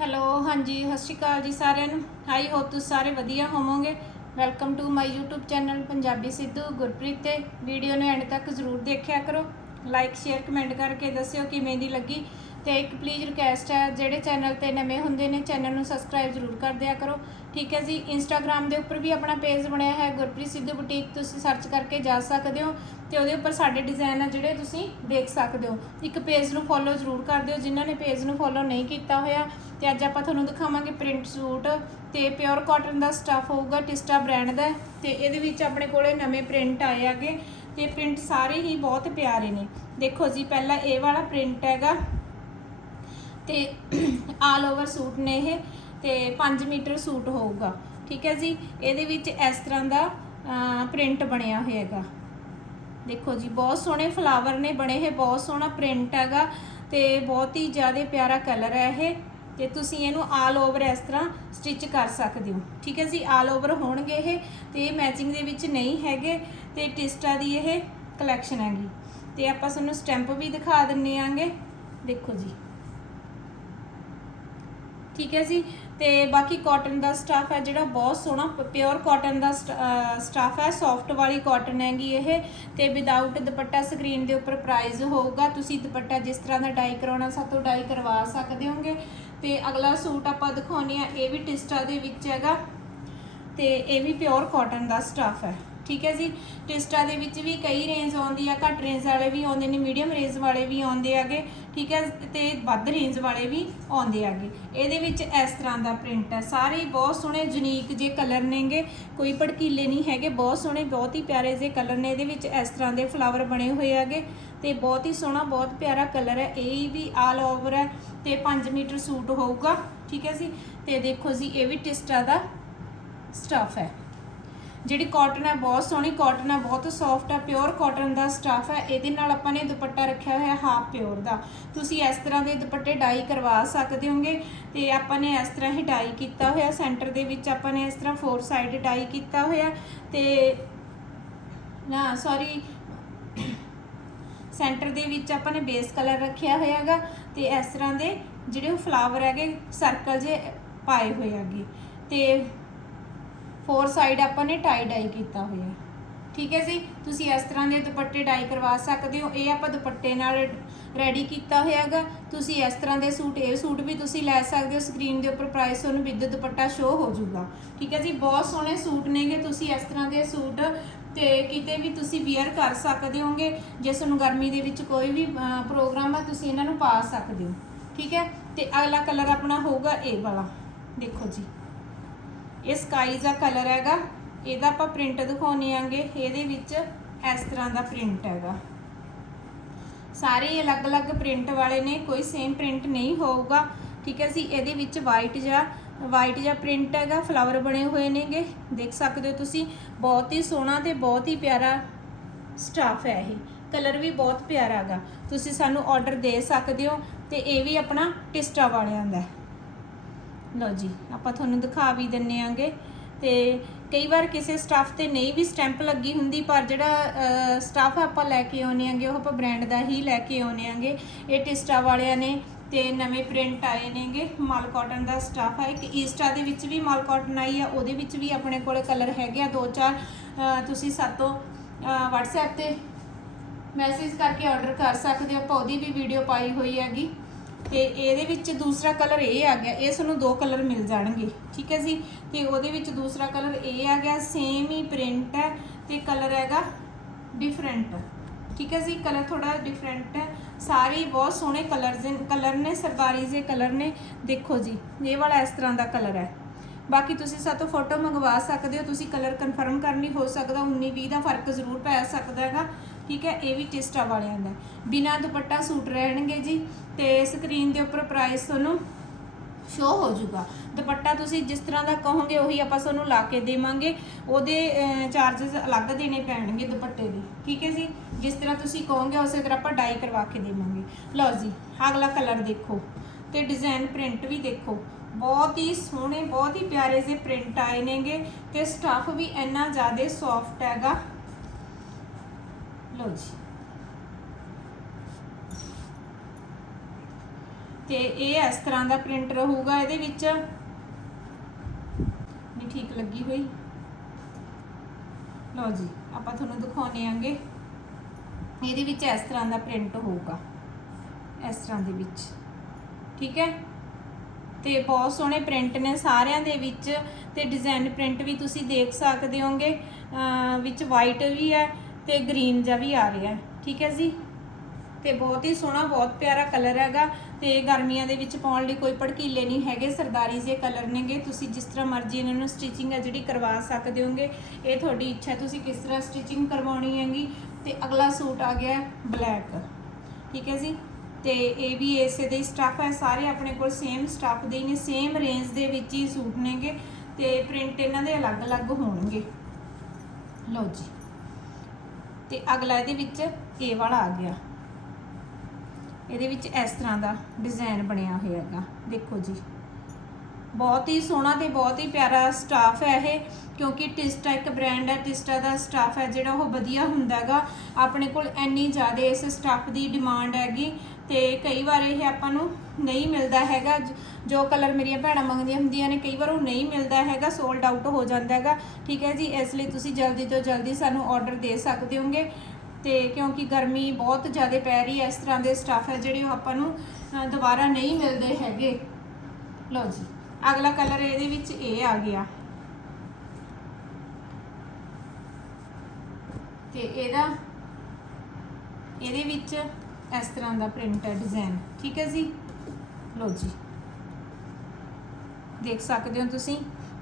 Hello, ਹਾਂਜੀ, ਸਤਿ ਸ਼੍ਰੀ ਅਕਾਲ ਜੀ ਸਾਰਿਆਂ ਨੂੰ। ਆਈ ਹੋਪ ਤੁਸੀਂ ਸਾਰੇ ਵਧੀਆ ਹੋਵੋਗੇ। Welcome to my YouTube channel Punjabi Sidhu, Gurpreet ਤੇ ਵੀਡੀਓ ਨੂੰ ਐਂਡ ਤੱਕ ਜ਼ਰੂਰ ਦੇਖਿਆ ਕਰੋ। ਲਾਈਕ ਸ਼ੇਅਰ ਕਮੈਂਟ ਕਰਕੇ ਦੱਸਿਓ ਕਿਵੇਂ ਦੀ ਲੱਗੀ। ਤੇ ਇੱਕ ਪਲੀਜ਼ ਰਿਕਵੈਸਟ ਹੈ, ਜਿਹੜੇ ਚੈਨਲ ਤੇ ਨਵੇਂ ਹੁੰਦੇ ਨੇ ਚੈਨਲ ਨੂੰ ਸਬਸਕ੍ਰਾਈਬ ਜ਼ਰੂਰ ਕਰ ਦਿਆ ਕਰੋ। ਠੀਕ ਹੈ ਜੀ ਇੰਸਟਾਗ੍ਰam ਦੇ ਉੱਪਰ ਵੀ ਆਪਣਾ ਪੇਜ ਬਣਿਆ ਹੈ, ਗੁਰਪ੍ਰੀਤ ਸਿੱਧੂ ਬੁਟੀਕ ਤੁਸੀਂ ਸਰਚ ਕਰਕੇ ਜਾ ਸਕਦੇ ਹੋ। ਤੇ ਉਹਦੇ ਉੱਪਰ ਸਾਡੇ ਡਿਜ਼ਾਈਨ ਆ ਜਿਹੜੇ ਤੁਸੀਂ ਦੇਖ ਸਕਦੇ ਹੋ। ਇੱਕ ਪੇਜ ਨੂੰ ਫੋਲੋ ਜ਼ਰੂਰ ਕਰ ਦਿਓ, ਜਿਨ੍ਹਾਂ ਨੇ ਪੇਜ ਨੂੰ ਫੋਲੋ ਨਹੀਂ ਕੀਤਾ ਹੋਇਆ। ਤੇ ਅੱਜ ਆਪਾਂ ਤੁਹਾਨੂੰ ਦਿਖਾਵਾਂਗੇ ਪ੍ਰਿੰਟ ਸੂਟ ਤੇ ਪਿਓਰ ਕਾਟਨ ਦਾ ਸਟੱਫ ਹੋਊਗਾ ਟਿਸਟਾ ਬ੍ਰਾਂਡ ਦਾ ਹੈ ਤੇ ਇਹਦੇ ਵਿੱਚ ਆਪਣੇ ਕੋਲੇ ਨਵੇਂ ਪ੍ਰਿੰਟ ਆਏ ਆਗੇ ਤੇ ਪ੍ਰਿੰਟ ਸਾਰੇ ਹੀ ਬਹੁਤ ਪਿਆਰੇ ਨੇ। ਦੇਖੋ ਜੀ, ਪਹਿਲਾਂ ਇਹ ਵਾਲਾ ਪ੍ਰਿੰਟ ਹੈਗਾ ਤੇ ਆਲ ਓਵਰ ਸੂਟ ਨੇ ਇਹ ਤੇ 5 ਮੀਟਰ ਸੂਟ ਹੋਊਗਾ, ਠੀਕ ਹੈ ਜੀ? ਇਹਦੇ ਵਿੱਚ ਇਸ ਤਰ੍ਹਾਂ ਦਾ ਪ੍ਰਿੰਟ ਬਣਿਆ ਹੋਇਆ ਹੈਗਾ। ਦੇਖੋ ਜੀ, ਬਹੁਤ ਸੋਹਣੇ ਫਲਾਵਰ ਨੇ ਬਣੇ ਹੈ ਬਹੁਤ ਸੋਹਣਾ ਪ੍ਰਿੰਟ ਹੈਗਾ ਤੇ ਬਹੁਤ ਹੀ ਜ਼ਿਆਦਾ ਪਿਆਰਾ ਕਲਰ ਹੈ ਇਹ। ਤੇ ਤੁਸੀਂ ਇਹਨੂੰ ਆਲ ਓਵਰ ਇਸ ਤਰ੍ਹਾਂ ਸਟਿਚ ਕਰ ਸਕਦੇ ਹੋ। ਠੀਕ ਹੈ ਜੀ? ਆਲ ਓਵਰ ਹੋਣਗੇ ਇਹ ਤੇ ਇਹ ਮੈਚਿੰਗ ਦੇ ਵਿੱਚ ਨਹੀਂ ਹੈਗੇ ਤੇ ਟਿਸਟਾ ਦੀ ਇਹ ਕਲੈਕਸ਼ਨ ਹੈਗੀ। ਤੇ ਆਪਾਂ ਤੁਹਾਨੂੰ ਸਟੈਂਪ ਵੀ ਦਿਖਾ ਦਿੰਨੇ ਆਂਗੇ। ਦੇਖੋ ਜੀ। ਠੀਕ ਹੈ ਜੀ? ਤੇ ਬਾਕੀ ਕਾਟਨ ਦਾ ਸਟਾਫ ਹੈ ਜਿਹੜਾ ਬਹੁਤ ਸੋਹਣਾ ਪਿਓਰ ਕਾਟਨ ਦਾ ਸਟਾਫ ਹੈ। ਸੌਫਟ ਵਾਲੀ ਕਾਟਨ ਹੈਗੀ ਇਹ ਤੇ ਵਿਦਆਊਟ ਦੁਪੱਟਾ ਸਕਰੀਨ ਦੇ ਉੱਪਰ ਪ੍ਰਾਈਸ ਹੋਊਗਾ। ਤੁਸੀਂ ਦੁਪੱਟਾ ਜਿਸ ਤਰ੍ਹਾਂ ਦਾ ਡਾਈ ਕਰਾਉਣਾ ਸਾਤੋਂ ਡਾਈ ਕਰਵਾ ਸਕਦੇ ਹੋਗੇ। ਤੇ ਅਗਲਾ ਸੂਟ ਆਪਾਂ ਦਿਖਾਉਣੀ ਆ ਇਹ ਵੀ ਟਿਸਟਾ ਦੇ ਵਿੱਚ ਹੈਗਾ ਤੇ ਇਹ ਵੀ ਪਿਓਰ ਕਾਟਨ ਦਾ ਸਟਾਫ ਹੈ। ਠੀਕ ਹੈ ਜੀ? ਟਿਸਟਾ ਦੇ ਵਿੱਚ ਵੀ ਕਈ ਰੇਂਜ ਆਉਂਦੀ ਆ, ਘੱਟ ਰੇਂਜ ਵਾਲੇ ਵੀ ਆਉਂਦੇ ਨੇ ਮੀਡੀਅਮ ਰੇਂਜ ਵਾਲੇ ਵੀ ਆਉਂਦੇ ਆਗੇ ਠੀਕ ਹੈ? ਤੇ ਵੱਧ ਰੇਂਜ ਵਾਲੇ ਵੀ ਆਉਂਦੇ ਆਗੇ ਇਹਦੇ ਵਿੱਚ ਇਸ ਤਰ੍ਹਾਂ ਦਾ ਪ੍ਰਿੰਟ ਹੈ। ਸਾਰੇ ਬਹੁਤ ਸੋਹਣੇ ਯੂਨੀਕ ਜੇ ਕਲਰ ਨੇਗੇ, ਕੋਈ ਭੜਕੀਲੇ ਨਹੀਂ ਹੈਗੇ, ਬਹੁਤ ਸੋਹਣੇ, ਬਹੁਤ ਹੀ ਪਿਆਰੇ ਜੇ ਕਲਰ ਨੇ। ਇਹਦੇ ਵਿੱਚ ਇਸ ਤਰ੍ਹਾਂ ਦੇ ਫਲਾਵਰ ਬਣੇ ਹੋਏ ਆਗੇ ਤੇ ਬਹੁਤ ਹੀ ਸੋਹਣਾ, ਬਹੁਤ ਪਿਆਰਾ ਕਲਰ ਹੈ। ਇਹ ਵੀ ਆਲ ਓਵਰ ਹੈ ਤੇ 5 ਮੀਟਰ ਸੂਟ ਹੋਊਗਾ, ਠੀਕ ਹੈ ਜੀ? ਤੇ ਦੇਖੋ ਜੀ, ਇਹ ਵੀ ਟਿਸਟਾ ਦਾ ਸਟਫ ਹੈ। ਜਿਹੜੀ ਕਾਟਨ ਹੈ ਬਹੁਤ ਸੋਹਣੀ ਕਾਟਨ ਹੈ ਬਹੁਤ ਸੌਫਟ ਹੈ ਪਿਓਰ ਕਾਟਨ ਦਾ ਸਟਫ ਹੈ ਇਹਦੇ ਨਾਲ ਆਪਾਂ ਨੇ ਦੁਪੱਟਾ ਰੱਖਿਆ ਹੋਇਆ ਹਾਫ ਪਿਓਰ ਦਾ। ਤੁਸੀਂ ਇਸ ਤਰ੍ਹਾਂ ਦੇ ਦੁਪੱਟੇ ਡਾਈ ਕਰਵਾ ਸਕਦੇ ਹੋਗੇ ਤੇ ਆਪਾਂ ਨੇ ਇਸ ਤਰ੍ਹਾਂ ਹੀ ਡਾਈ ਕੀਤਾ ਹੋਇਆ ਸੈਂਟਰ ਦੇ ਵਿੱਚ ਆਪਾਂ ਨੇ ਇਸ ਤਰ੍ਹਾਂ ਫੋਰ ਸਾਈਡ ਡਾਈ ਕੀਤਾ ਹੋਇਆ ਤੇ ਨਾ ਸੌਰੀ ਸੈਂਟਰ ਦੇ ਵਿੱਚ ਆਪਾਂ ਨੇ ਬੇਸ ਕਲਰ ਰੱਖਿਆ ਹੋਇਆ ਹੈਗਾ ਤੇ ਇਸ ਤਰ੍ਹਾਂ ਦੇ ਜਿਹੜੇ ਉਹ ਫਲਾਵਰ ਹੈਗੇ ਸਰਕਲ ਜੇ ਪਾਏ ਹੋਏ ਹੈਗੇ ਤੇ ਫੋਰ ਸਾਈਡ ਆਪਾਂ ਨੇ ਟਾਈ ਡਾਈ ਕੀਤਾ ਹੋਇਆ ਠੀਕ ਹੈ ਜੀ? ਤੁਸੀਂ ਇਸ ਤਰ੍ਹਾਂ ਦੇ ਦੁਪੱਟੇ ਡਾਈ ਕਰਵਾ ਸਕਦੇ ਹੋ। ਇਹ ਆਪਾਂ ਦੁਪੱਟੇ ਨਾਲ ਰੈਡੀ ਕੀਤਾ ਹੋਇਆ ਹੈਗਾ। ਤੁਸੀਂ ਇਸ ਤਰ੍ਹਾਂ ਦੇ ਸੂਟ, ਇਹ ਸੂਟ ਵੀ ਤੁਸੀਂ ਲੈ ਸਕਦੇ ਹੋ। ਸਕਰੀਨ ਦੇ ਉੱਪਰ ਪ੍ਰਾਈਸ ਤੁਹਾਨੂੰ ਵਿਦ ਦੁਪੱਟਾ ਸ਼ੋ ਹੋ ਜਾਊਗਾ। ਠੀਕ ਹੈ ਜੀ? ਬਹੁਤ ਸੋਹਣੇ ਸੂਟ ਨੇਗੇ। ਤੁਸੀਂ ਇਸ ਤਰ੍ਹਾਂ ਦੇ ਸੂਟ ਤੇ ਕਿਤੇ ਵੀ ਤੁਸੀਂ ਵੇਅਰ ਕਰ ਸਕਦੇ ਹੋਗੇ। ਜੇ ਤੁਹਾਨੂੰ ਗਰਮੀ ਦੇ ਵਿੱਚ ਕੋਈ ਵੀ ਪ੍ਰੋਗਰਾਮ ਆ, ਤੁਸੀਂ ਇਹਨਾਂ ਨੂੰ ਪਾ ਸਕਦੇ ਹੋ। ਠੀਕ ਹੈ? ਤੇ ਅਗਲਾ ਕਲਰ ਆਪਣਾ ਹੋਊਗਾ ਇਹ ਵਾਲਾ। ਦੇਖੋ ਜੀ। ਇਹ ਸਕਾਈ ਦਾ ਕਲਰ ਹੈਗਾ। ਇਹਦਾ ਆਪਾਂ ਪ੍ਰਿੰਟ ਦਿਖਾਉਣੇ ਆਂਗੇ। ਇਹਦੇ ਵਿੱਚ ਇਸ ਤਰ੍ਹਾਂ ਦਾ ਪ੍ਰਿੰਟ ਹੈਗਾ। ਸਾਰੇ ਅਲੱਗ-ਅਲੱਗ ਪ੍ਰਿੰਟ ਵਾਲੇ ਨੇ, ਕੋਈ ਸੇਮ ਪ੍ਰਿੰਟ ਨਹੀਂ ਹੋਊਗਾ। ਠੀਕ ਹੈ ਜੀ, ਇਹਦੇ ਵਿੱਚ ਵਾਈਟ ਜਾਂ ਵਾਈਟ ਜਾਂ ਪ੍ਰਿੰਟ ਹੈਗਾ। ਫਲਾਵਰ ਬਣੇ ਹੋਏ ਨੇਗੇ। ਦੇਖ ਸਕਦੇ ਹੋ ਤੁਸੀਂ, ਬਹੁਤ ਹੀ ਸੋਹਣਾ ਤੇ ਬਹੁਤ ਹੀ ਪਿਆਰਾ ਸਟਾਫ ਹੈ ਇਹ। ਕਲਰ ਵੀ ਬਹੁਤ ਪਿਆਰਾ ਹੈਗਾ। ਤੁਸੀਂ ਸਾਨੂੰ ਆਰਡਰ ਦੇ ਸਕਦੇ ਹੋ ਤੇ ਇਹ ਵੀ ਆਪਣਾ ਟਿਸਟਾ ਵਾਲਿਆਂ ਦਾ ਹੈ। ਲਓ ਜੀ, ਆਪਾਂ ਤੁਹਾਨੂੰ ਦਿਖਾ ਵੀ ਦਿੰਨੇ ਆਂਗੇ। ਤੇ ਕਈ ਵਾਰ ਕਿਸੇ ਸਟਾਫ ਤੇ ਨਹੀਂ ਵੀ ਸਟੈਂਪ ਲੱਗੀ ਹੁੰਦੀ, ਪਰ ਜਿਹੜਾ ਸਟਾਫ ਆਪਾਂ ਲੈ ਕੇ ਆਉਨੇ ਆਂਗੇ, ਉਹ ਆਪਾਂ ਬ੍ਰਾਂਡ ਦਾ ਹੀ ਲੈ ਕੇ ਆਉਨੇ ਆਂਗੇ। ਇਹ ਟਿਸਟਾ ਵਾਲਿਆਂ ਨੇ ਤੇ ਨਵੇਂ ਪ੍ਰਿੰਟ ਆਏ ਨੇਗੇ। ਮਾਲ ਕਾਟਨ ਦਾ ਸਟਾਫ ਹੈ ਇੱਕ ਈਸਟਾ ਦੇ ਵਿੱਚ ਵੀ ਮਾਲ ਕਾਟਨ ਆਈ ਆ, ਉਹਦੇ ਵਿੱਚ ਵੀ ਆਪਣੇ ਕੋਲ ਕਲਰ ਹੈਗੇ ਆ ਦੋ ਚਾਰ ਤੁਸੀਂ ਸਾਤੋਂ WhatsApp ਤੇ ਮੈਸੇਜ ਕਰਕੇ ਆਰਡਰ ਕਰ ਸਕਦੇ ਹੋ, ਆਪਾਂ ਉਹਦੀ ਵੀ ਵੀਡੀਓ ਪਾਈ ਹੋਈ ਹੈਗੀ। ਤੇ ਇਹਦੇ ਵਿੱਚ ਦੂਸਰਾ ਕਲਰ ਇਹ ਆ ਗਿਆ, ਇਹ ਸਾਨੂੰ ਦੋ ਕਲਰ ਮਿਲ ਜਾਣਗੇ, ਠੀਕ ਹੈ ਜੀ? ਤੇ ਉਹਦੇ ਵਿੱਚ ਦੂਸਰਾ ਕਲਰ ਇਹ ਆ ਗਿਆ ਸੇਮ ਹੀ ਪ੍ਰਿੰਟ ਹੈ ਤੇ ਕਲਰ ਹੈਗਾ ਡਿਫਰੈਂਟ ਠੀਕ ਹੈ ਜੀ? ਕਲਰ ਥੋੜਾ ਡਿਫਰੈਂਟ ਹੈ। ਸਾਰੇ ਬਹੁਤ ਸੋਹਣੇ ਕਲਰਸ ਕਲਰ ਨੇ ਸਰਦਾਰੀ ਜੇ ਕਲਰ ਨੇ, ਦੇਖੋ ਜੀ, ਇਹ ਵਾਲਾ ਇਸ ਤਰ੍ਹਾਂ ਦਾ ਕਲਰ ਹੈ। ਬਾਕੀ ਤੁਸੀਂ ਸਾਤੋਂ ਫੋਟੋ ਮੰਗਵਾ ਸਕਦੇ ਹੋ, ਤੁਸੀਂ ਕਲਰ ਕਨਫਰਮ ਕਰਨੀ ਹੋ ਸਕਦਾ 19 20 ਦਾ ਫ਼ਰਕ ਜ਼ਰੂਰ ਪੈ ਸਕਦਾ ਹੈਗਾ। ਠੀਕ ਹੈ, ਇਹ ਵੀ ਟਿਸਟਾ ਵਾਲਿਆਂ ਦਾ ਬਿਨਾ ਦੁਪੱਟਾ ਸੂਟ ਰਹਿਣਗੇ ਜੀ ਤੇ ਸਕਰੀਨ ਦੇ ਉੱਪਰ ਪ੍ਰਾਈਸ ਤੁਹਾਨੂੰ ਸ਼ੋ ਹੋ ਜਾਊਗਾ। ਦੁਪੱਟਾ ਤੁਸੀਂ ਜਿਸ ਤਰ੍ਹਾਂ ਦਾ ਕਹੋਗੇ, ਉਹੀ ਆਪਾਂ ਤੁਹਾਨੂੰ ਲਾ ਕੇ ਦੇਵਾਂਗੇ। ਉਹਦੇ ਚਾਰजेस ਅਲੱਗ ਦੇਣੇ ਪੈਣਗੇ ਦੁਪੱਟੇ ਦੇ। ਠੀਕ ਹੈ ਜੀ? ਜਿਸ ਤਰ੍ਹਾਂ ਤੁਸੀਂ ਕਹੋਗੇ, ਉਸੇ ਤਰ੍ਹਾਂ ਆਪਾਂ ਡਾਈ ਕਰਵਾ ਕੇ ਦੇਵਾਂਗੇ। ਲਓ ਜੀ, ਅਗਲਾ ਕਲਰ ਦੇਖੋ ਤੇ ਡਿਜ਼ਾਈਨ ਪ੍ਰਿੰਟ ਵੀ ਦੇਖੋ। ਬਹੁਤ ਹੀ ਸੋਹਣੇ, ਬਹੁਤ ਹੀ ਪਿਆਰੇ ਜਿਹੇ ਪ੍ਰਿੰਟ ਆਏ ਨੇਗੇ ਤੇ ਸਟੱਫ ਵੀ ਇੰਨਾ ਜ਼ਿਆਦਾ ਸੌਫਟ ਹੈਗਾ। ਲਓ ਜੀ। ਤੇ ਇਹ ਇਸ ਤਰ੍ਹਾਂ ਦਾ ਪ੍ਰਿੰਟ ਰਹੂਗਾ ਇਹਦੇ ਵਿੱਚ। ਨਹੀਂ, ਠੀਕ ਲੱਗੀ ਹੋਈ। ਲਓ ਜੀ, ਆਪਾਂ ਤੁਹਾਨੂੰ ਦਿਖਾਉਣੇ ਆਂਗੇ। ਇਹਦੇ ਵਿੱਚ ਇਸ ਤਰ੍ਹਾਂ ਦਾ ਪ੍ਰਿੰਟ ਹੋਊਗਾ, ਇਸ ਤਰ੍ਹਾਂ ਦੇ ਵਿੱਚ। ਠੀਕ ਹੈ? ਤੇ ਬਹੁਤ ਸੋਹਣੇ ਪ੍ਰਿੰਟ ਨੇ ਸਾਰਿਆਂ ਦੇ ਵਿੱਚ, ਤੇ ਡਿਜ਼ਾਈਨ ਪ੍ਰਿੰਟ ਵੀ ਤੁਸੀਂ ਦੇਖ ਸਕਦੇ ਹੋਗੇ। ਵਿੱਚ ਵਾਈਟ ਵੀ ਹੈ ਤੇ ਗ੍ਰੀਨ ਜਿਹਾ ਵੀ ਆ ਰਿਹਾ ਠੀਕ ਹੈ ਜੀ? ਤੇ ਬਹੁਤ ਹੀ ਸੋਹਣਾ, ਬਹੁਤ ਪਿਆਰਾ ਕਲਰ ਹੈਗਾ ਤੇ ਗਰਮੀਆਂ ਦੇ ਵਿੱਚ ਪਾਉਣ ਲਈ ਕੋਈ ਭੜਕੀਲੇ ਨਹੀਂ ਹੈਗੇ, ਸਰਦਾਰੀ ਜਿਹੇ ਕਲਰ ਨੇਗੇ। ਤੁਸੀਂ ਜਿਸ ਤਰ੍ਹਾਂ ਮਰਜ਼ੀ ਇਹਨਾਂ ਨੂੰ ਸਟਿਚਿੰਗ ਹੈ ਜਿਹੜੀ ਕਰਵਾ ਸਕਦੇ ਹੋਗੇ। ਇਹ ਤੁਹਾਡੀ ਇੱਛਾ ਤੁਸੀਂ ਕਿਸ ਤਰ੍ਹਾਂ ਸਟਿਚਿੰਗ ਕਰਵਾਉਣੀ ਹੈਗੀ। ਤੇ ਅਗਲਾ ਸੂਟ ਆ ਗਿਆ ਬਲੈਕ ਠੀਕ ਹੈ ਜੀ? ਤੇ ਇਹ ਵੀ ਇਸੇ ਦੇ ਸਟੱਫ ਹੈ, ਸਾਰੇ ਆਪਣੇ ਕੋਲ ਸੇਮ ਸਟੱਫ ਦੇ ਹੀ ਨੇ ਸੇਮ ਰੇਂਜ ਦੇ ਵਿੱਚ ਹੀ ਸੂਟ ਨੇਗੇ ਤੇ ਪ੍ਰਿੰਟ ਇਹਨਾਂ ਦੇ ਅਲੱਗ-ਅਲੱਗ ਹੋਣਗੇ। ਲਓ ਜੀ। ਤੇ ਅਗਲਾ ਇਹਦੇ ਵਿੱਚ ਇਹ ਵਾਲਾ ਆ ਗਿਆ। ਇਹਦੇ ਵਿੱਚ ਇਸ ਤਰ੍ਹਾਂ ਦਾ ਡਿਜ਼ਾਈਨ ਬਣਿਆ ਹੋਇਆ ਹੈਗਾ। ਦੇਖੋ ਜੀ। ਬਹੁਤ ਹੀ ਸੋਹਣਾ ਤੇ ਬਹੁਤ ਹੀ ਪਿਆਰਾ ਸਟਾਫ ਹੈ ਇਹ, ਕਿਉਂਕਿ ਟਿਸਟਾ ਇੱਕ ਬ੍ਰਾਂਡ ਹੈ। ਟਿਸਟਾ ਦਾ ਸਟਾਫ ਹੈ ਜਿਹੜਾ ਉਹ ਵਧੀਆ ਹੁੰਦਾ ਹੈਗਾ। ਆਪਣੇ ਕੋਲ ਇੰਨੀ ਜ਼ਿਆਦਾ ਇਸ ਸਟਾਫ ਦੀ ਡਿਮਾਂਡ ਹੈਗੀ। ਤੇ ਕਈ ਵਾਰ ਇਹ ਆਪਾਂ ਨੂੰ ਨਹੀਂ ਮਿਲਦਾ ਹੈਗਾ। ਜੋ ਕਲਰ ਮੇਰੀਆਂ ਭੈਣਾਂ ਮੰਗਦੀਆਂ ਹੁੰਦੀਆਂ ਨੇ, ਕਈ ਵਾਰ ਉਹ ਨਹੀਂ ਮਿਲਦਾ ਹੈਗਾ ਸੋਲਡ ਆਊਟ ਹੋ ਜਾਂਦਾ ਹੈਗਾ। ਠੀਕ ਹੈ ਜੀ, ਇਸ ਲਈ ਤੁਸੀਂ ਜਲਦੀ ਤੋਂ ਜਲਦੀ ਸਾਨੂੰ ਆਰਡਰ ਦੇ ਸਕਦੇ ਹੋਗੇ। ਤੇ ਕਿਉਂਕਿ ਗਰਮੀ ਬਹੁਤ ਜ਼ਿਆਦਾ ਪੈ ਰਹੀ ਹੈ, ਇਸ ਤਰ੍ਹਾਂ ਦੇ ਸਟਾਫ ਹੈ ਜਿਹੜੇ ਉਹ ਆਪਾਂ ਨੂੰ ਦੁਬਾਰਾ ਨਹੀਂ ਮਿਲਦੇ ਹੈਗੇ। ਲਓ ਜੀ, ਅਗਲਾ ਕਲਰ ਇਹਦੇ ਵਿੱਚ ਇਹ ਆ ਗਿਆ। ਤੇ ਇਹਦਾ, ਇਹਦੇ ਵਿੱਚ ਇਸ ਤਰ੍ਹਾਂ ਦਾ ਪ੍ਰਿੰਟ ਹੈ ਡਿਜ਼ਾਈਨ ਠੀਕ ਹੈ ਜੀ? ਲਓ ਜੀ। ਦੇਖ ਸਕਦੇ ਹੋ ਤੁਸੀਂ।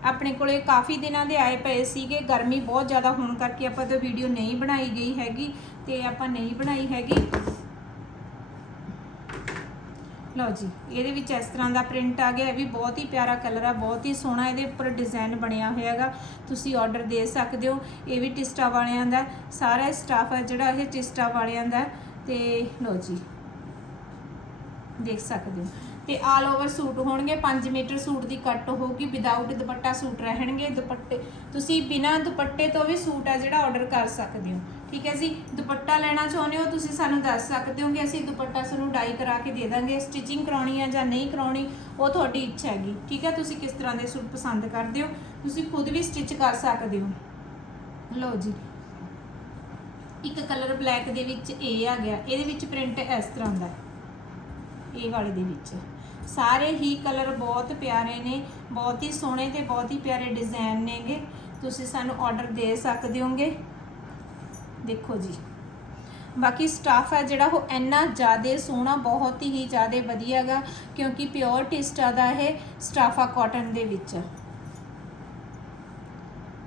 ਆਪਣੇ ਕੋਲੇ ਕਾਫੀ ਦਿਨਾਂ ਦੇ ਆਏ ਪਏ ਸੀਗੇ। ਗਰਮੀ ਬਹੁਤ ਜ਼ਿਆਦਾ ਹੋਣ ਕਰਕੇ ਆਪਾਂ ਤਾਂ ਵੀਡੀਓ ਨਹੀਂ ਬਣਾਈ ਗਈ ਹੈਗੀ ਤੇ ਆਪਾਂ ਨਹੀਂ ਬਣਾਈ ਹੈਗੀ। ਲਓ ਜੀ, ਇਹਦੇ ਵਿੱਚ ਇਸ ਤਰ੍ਹਾਂ ਦਾ ਪ੍ਰਿੰਟ ਆ ਗਿਆ। ਇਹ ਵੀ ਬਹੁਤ ਹੀ ਪਿਆਰਾ ਕਲਰ ਆ, ਬਹੁਤ ਹੀ ਸੋਹਣਾ ਇਹਦੇ ਉੱਪਰ ਡਿਜ਼ਾਈਨ ਬਣਿਆ ਹੋਇਆ ਹੈਗਾ। ਤੁਸੀਂ ਆਰਡਰ ਦੇ ਸਕਦੇ ਹੋ। ਇਹ ਵੀ ਟਿਸਟਾ ਵਾਲਿਆਂ ਦਾ, ਸਾਰਾ ਸਟਾਫ ਹੈ ਜਿਹੜਾ ਇਹ ਟਿਸਟਾ ਵਾਲਿਆਂ ਦਾ। ਤੇ ਲਓ ਜੀ। ਦੇਖ ਸਕਦੇ ਹੋ। ਤੇ ਆਲ ਓਵਰ ਸੂਟ ਹੋਣਗੇ। 5 ਮੀਟਰ ਸੂਟ ਦੀ ਕੱਟ ਹੋਊਗੀ। ਵਿਦਆਊਟ ਦੁਪੱਟਾ ਸੂਟ ਰਹਿਣਗੇ। ਦੁਪੱਟੇ, ਤੁਸੀਂ ਬਿਨਾਂ ਦੁਪੱਟੇ ਤੋਂ ਵੀ ਸੂਟ ਆ ਜਿਹੜਾ ਆਰਡਰ ਕਰ ਸਕਦੇ ਹੋ। ਠੀਕ ਹੈ ਜੀ? ਦੁਪੱਟਾ ਲੈਣਾ ਚਾਹੁੰਦੇ ਹੋ, ਤੁਸੀਂ ਸਾਨੂੰ ਦੱਸ ਸਕਦੇ ਹੋ ਕਿ ਅਸੀਂ ਦੁਪੱਟਾ ਤੁਹਾਨੂੰ ਡਾਈ ਕਰਾ ਕੇ ਦੇ ਦਾਂਗੇ। ਸਟਿਚਿੰਗ ਕਰਾਉਣੀ ਹੈ ਜਾਂ ਨਹੀਂ ਕਰਾਉਣੀ, ਉਹ ਤੁਹਾਡੀ ਇੱਛਾ ਹੈਗੀ। ਠੀਕ ਹੈ? ਤੁਸੀਂ ਕਿਸ ਤਰ੍ਹਾਂ ਦੇ ਸੂਟ ਪਸੰਦ ਕਰਦੇ ਹੋ? ਤੁਸੀਂ ਖੁਦ ਵੀ ਸਟਿਚ ਕਰ ਸਕਦੇ ਹੋ। ਲਓ ਜੀ। ਇੱਕ ਕਲਰ ਬਲੈਕ ਦੇ ਵਿੱਚ ਇਹ ਆ ਗਿਆ। ਇਹਦੇ ਵਿੱਚ ਪ੍ਰਿੰਟ ਇਸ ਤਰ੍ਹਾਂ ਦਾ ਇਹ ਵਾਲੇ ਦੇ ਵਿੱਚ। ਸਾਰੇ ਹੀ ਕਲਰ ਬਹੁਤ ਪਿਆਰੇ ਨੇ, ਬਹੁਤ ਹੀ ਸੋਹਣੇ ਤੇ ਬਹੁਤ ਹੀ ਪਿਆਰੇ ਡਿਜ਼ਾਈਨ ਨੇਗੇ। ਤੁਸੀਂ ਸਾਨੂੰ ਆਰਡਰ ਦੇ ਸਕਦੇ ਹੋਗੇ। ਦੇਖੋ ਜੀ। ਬਾਕੀ ਸਟਾਫ ਹੈ ਜਿਹੜਾ, ਉਹ ਇੰਨਾ ਜ਼ਿਆਦਾ ਸੋਹਣਾ, ਬਹੁਤ ਹੀ ਜ਼ਿਆਦਾ ਵਧੀਆਗਾ ਕਿਉਂਕਿ ਪਿਓਰ ਟਿਸਟਾ ਦਾ ਇਹ ਸਟਾਫਾ ਕਾਟਨ ਦੇ ਵਿੱਚ।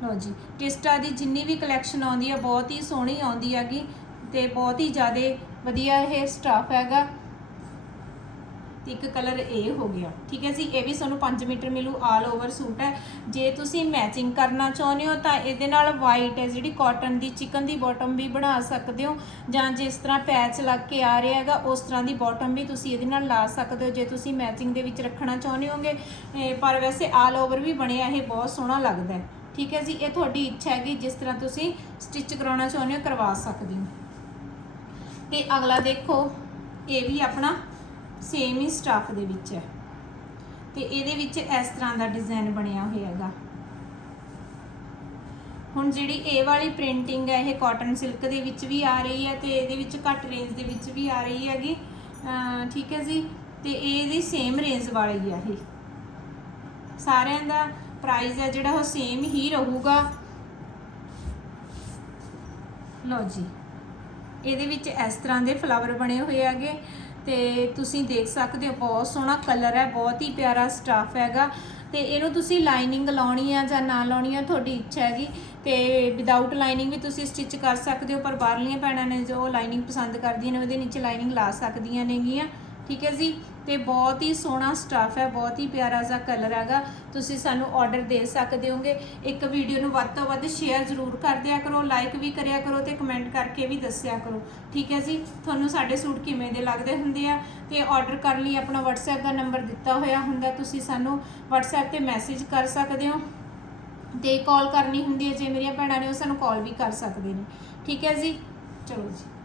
ਲਓ ਜੀ, ਟਿਸਟਾ ਦੀ ਜਿੰਨੀ ਵੀ ਕਲੈਕਸ਼ਨ ਆਉਂਦੀ ਹੈ ਬਹੁਤ ਹੀ ਸੋਹਣੀ ਆਉਂਦੀ ਹੈਗੀ ਤੇ ਬਹੁਤ ਹੀ ਜ਼ਿਆਦਾ ਵਧੀਆ ਇਹ ਸਟਾਫ ਹੈਗਾ। ਤੇ ਇੱਕ ਕਲਰ ਇਹ ਹੋ ਗਿਆ, ਠੀਕ ਹੈ ਜੀ? ਇਹ ਵੀ ਸਾਨੂੰ 5 ਮੀਟਰ ਮਿਲੂ ਆਲ ਓਵਰ ਸੂਟ ਹੈ। ਜੇ ਤੁਸੀਂ ਮੈਚਿੰਗ ਕਰਨਾ ਚਾਹੁੰਦੇ ਹੋ, ਤਾਂ ਇਹਦੇ ਨਾਲ ਵਾਈਟ ਹੈ, ਜਿਹੜੀ ਕਾਟਨ ਦੀ ਚਿਕਨ ਦੀ ਬਾਟਮ ਵੀ ਬਣਾ ਸਕਦੇ ਹੋ। ਜਾਂ ਜਿਸ ਤਰ੍ਹਾਂ ਪੈਚ ਲੱਗ ਕੇ ਆ ਰਿਹਾ ਹੈਗਾ, ਉਸ ਤਰ੍ਹਾਂ ਦੀ ਬਾਟਮ ਵੀ ਤੁਸੀਂ ਇਹਦੇ ਨਾਲ ਲਾ ਸਕਦੇ ਹੋ, ਜੇ ਤੁਸੀਂ ਮੈਚਿੰਗ ਦੇ ਵਿੱਚ ਰੱਖਣਾ ਚਾਹੁੰਦੇ ਹੋਗੇ। ਪਰ ਵੈਸੇ ਆਲ ਓਵਰ ਵੀ ਬਣਿਆ, ਇਹ ਬਹੁਤ ਸੋਹਣਾ ਲੱਗਦਾ ਹੈ। ਠੀਕ ਹੈ ਜੀ, ਇਹ ਤੁਹਾਡੀ ਇੱਛਾ ਹੈਗੀ, ਜਿਸ ਤਰ੍ਹਾਂ ਤੁਸੀਂ ਸਟਿਚ ਕਰਾਉਣਾ ਚਾਹੁੰਦੇ ਹੋ, ਕਰਵਾ ਸਕਦੇ ਹੋ। ਤੇ ਅਗਲਾ ਦੇਖੋ, ਇਹ ਵੀ ਆਪਣਾ ਸੇਮ ਹੀ ਸਟਾਫ ਦੇ ਵਿੱਚ ਹੈ। ਤੇ ਇਹਦੇ ਵਿੱਚ ਇਸ ਤਰ੍ਹਾਂ ਦਾ ਡਿਜ਼ਾਈਨ ਬਣਿਆ ਹੋਇਆ ਹੈਗਾ। ਹੁਣ ਜਿਹੜੀ ਇਹ ਵਾਲੀ ਪ੍ਰਿੰਟਿੰਗ ਹੈ, ਇਹ ਕਾਟਨ ਸਿਲਕ ਦੇ ਵਿੱਚ ਵੀ ਆ ਰਹੀ ਹੈ ਤੇ ਇਹਦੇ ਵਿੱਚ ਘੱਟ ਰੇਂਜ ਦੇ ਵਿੱਚ ਵੀ ਆ ਰਹੀ ਹੈਗੀ। ਠੀਕ ਹੈ ਜੀ, ਤੇ ਇਹਦੀ ਸੇਮ ਰੇਂਜ ਵਾਲੀ ਹੈ ਇਹ। ਸਾਰਿਆਂ ਦਾ ਪ੍ਰਾਈਸ ਹੈ ਜਿਹੜਾ ਉਹ ਸੇਮ ਹੀ ਰਹੂਗਾ। ਲਓ ਜੀ, ਇਹਦੇ ਵਿੱਚ ਇਸ ਤਰ੍ਹਾਂ ਦੇ ਫਲਾਵਰ ਬਣੇ ਹੋਏ ਹੈਗੇ ਤੇ ਤੁਸੀਂ ਦੇਖ ਸਕਦੇ ਹੋ, ਬਹੁਤ ਸੋਹਣਾ ਕਲਰ ਹੈ, ਬਹੁਤ ਹੀ ਪਿਆਰਾ ਸਟਾਫ ਹੈਗਾ। ਤੇ ਇਹਨੂੰ ਤੁਸੀਂ ਲਾਈਨਿੰਗ ਲਾਉਣੀ ਆ ਜਾਂ ਨਾ ਲਾਉਣੀ ਆ, ਤੁਹਾਡੀ ਇੱਛਾ ਹੈਗੀ। ਤੇ ਵਿਦਆਊਟ ਲਾਈਨਿੰਗ ਵੀ ਤੁਸੀਂ ਸਟਿਚ ਕਰ ਸਕਦੇ ਹੋ, ਪਰ ਬਾਹਰਲੀਆਂ ਭੈਣਾਂ ਨੇ ਜੋ ਲਾਈਨਿੰਗ ਪਸੰਦ ਕਰਦੀਆਂ ਨੇ, ਉਹਦੇ ਨੀਚੇ ਲਾਈਨਿੰਗ ਲਾ ਸਕਦੀਆਂ ਨੇਗੀਆਂ। ਠੀਕ ਹੈ ਜੀ? ਤੇ ਬਹੁਤ ਹੀ ਸੋਹਣਾ ਸਟਾਫ ਹੈ, ਬਹੁਤ ਹੀ ਪਿਆਰਾ ਜਿਹਾ ਕਲਰ ਹੈਗਾ। ਤੁਸੀਂ ਸਾਨੂੰ ਆਰਡਰ ਦੇ ਸਕਦੇ ਹੋਗੇ। ਇੱਕ ਵੀਡੀਓ ਨੂੰ ਵੱਧ ਤੋਂ ਵੱਧ ਸ਼ੇਅਰ ਜ਼ਰੂਰ ਕਰ ਦਿਆ ਕਰੋ ਲਾਈਕ ਵੀ ਕਰਿਆ ਕਰੋ ਤੇ ਕਮੈਂਟ ਕਰਕੇ ਵੀ ਦੱਸਿਆ ਕਰੋ। ਠੀਕ ਹੈ ਜੀ? ਤੁਹਾਨੂੰ ਸਾਡੇ ਸੂਟ ਕਿਵੇਂ ਦੇ ਲੱਗਦੇ ਹੁੰਦੇ ਆ? ਤੇ ਆਰਡਰ ਕਰਨ ਲਈ ਆਪਣਾ WhatsApp ਦਾ ਨੰਬਰ ਦਿੱਤਾ ਹੋਇਆ ਹੁੰਦਾ, ਤੁਸੀਂ ਸਾਨੂੰ WhatsApp ਤੇ ਮੈਸੇਜ ਕਰ ਸਕਦੇ ਹੋ। ਤੇ ਕਾਲ ਕਰਨੀ ਹੁੰਦੀ ਹੈ, ਜੇ ਮੇਰੀਆਂ ਭੈਣਾਂ ਨੇ, ਉਹ ਸਾਨੂੰ ਕਾਲ ਵੀ ਕਰ ਸਕਦੇ ਨੇ। ਠੀਕ ਹੈ ਜੀ? ਚਲੋ ਜੀ।